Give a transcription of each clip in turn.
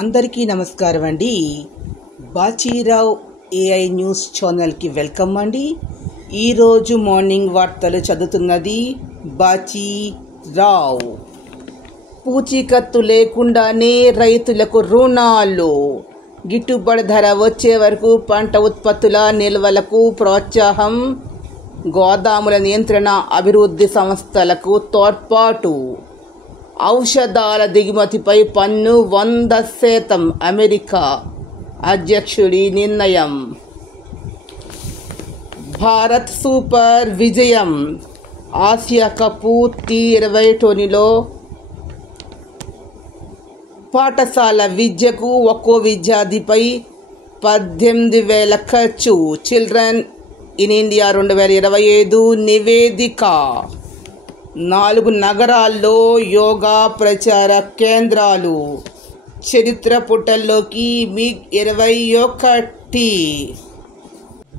అందరికీ నమస్కారం అండి. బాచీరావు ఏఐ న్యూస్ ఛానల్కి వెల్కమ్ అండి. ఈరోజు మార్నింగ్ వార్తలు చదువుతున్నది బాచీరావు. పూచీకత్తు లేకుండానే రైతులకు రుణాలు, గిట్టుబాటు ధర వచ్చే వరకు పంట ఉత్పత్తుల నిల్వలకు ప్రోత్సాహం, గోదాముల నియంత్రణ అభివృద్ధి సంస్థలకు తోడ్పాటు, ఔషధాల దిగుమతిపై పన్ను 100% అమెరికా అధ్యక్షుడి నిర్ణయం, భారత్ సూపర్ విజయం, ఆసియా కప్ T20 టోర్నీలో పాఠశాల విద్యకు ఒక్కో విద్యార్థిపై 18,000 ఖర్చు, చిల్డ్రన్ ఇన్ ఇండియా 2025 నివేదిక, 4 నగరాల్లో యోగా ప్రచార కేంద్రాలు, చరిత్ర పుటల్లోకి MiG-21,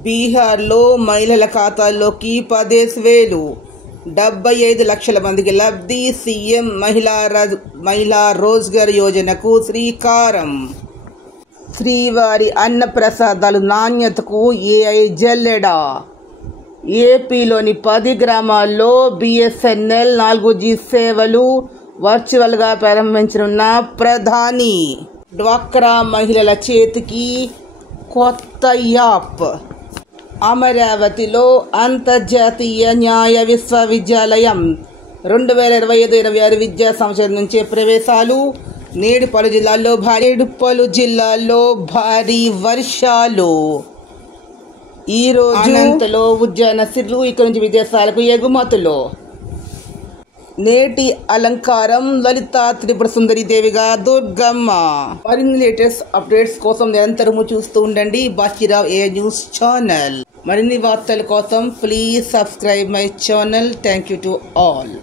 బీహార్లో మహిళల ఖాతాల్లోకి 10,000, 75 లక్షల మందికి లబ్ధి, సీఎం మహిళా రోజ్గార్ యోజనకు శ్రీకారం, శ్రీవారి అన్న ప్రసాదాలు నాణ్యతకు ఏఐ జల్లెడ, ఏపీలోని 10 గ్రామాల్లో BSNL 4G సేవలు వర్చువల్గా ప్రారంభించనున్న ప్రధాని, డ్వాక్రా మహిళల చేతికి కొత్త యాప్, అమరావతిలో అంతర్జాతీయ న్యాయ విశ్వవిద్యాలయం 2025-26 విద్యా సంవత్సరం నుంచే ప్రవేశాలు, నేడు పలు జిల్లాల్లో భారీ వర్షాలు, ఈరోజు అనంతలో ఉద్యాన సిర్లు, ఇక్కడి నుంచి విదేశాలకు ఎగుమతులు, నేటి అలంకారం లలితా త్రిపుర సుందరి దేవిగా దుర్గమ్మ. మరిన్ని లేటెస్ట్ అప్డేట్స్ కోసం నిరంతరము చూస్తూ ఉండండి బాచీరావు ఏఐ న్యూస్ ఛానల్. మరిన్ని వార్తల కోసం please subscribe my channel. Thank you to all.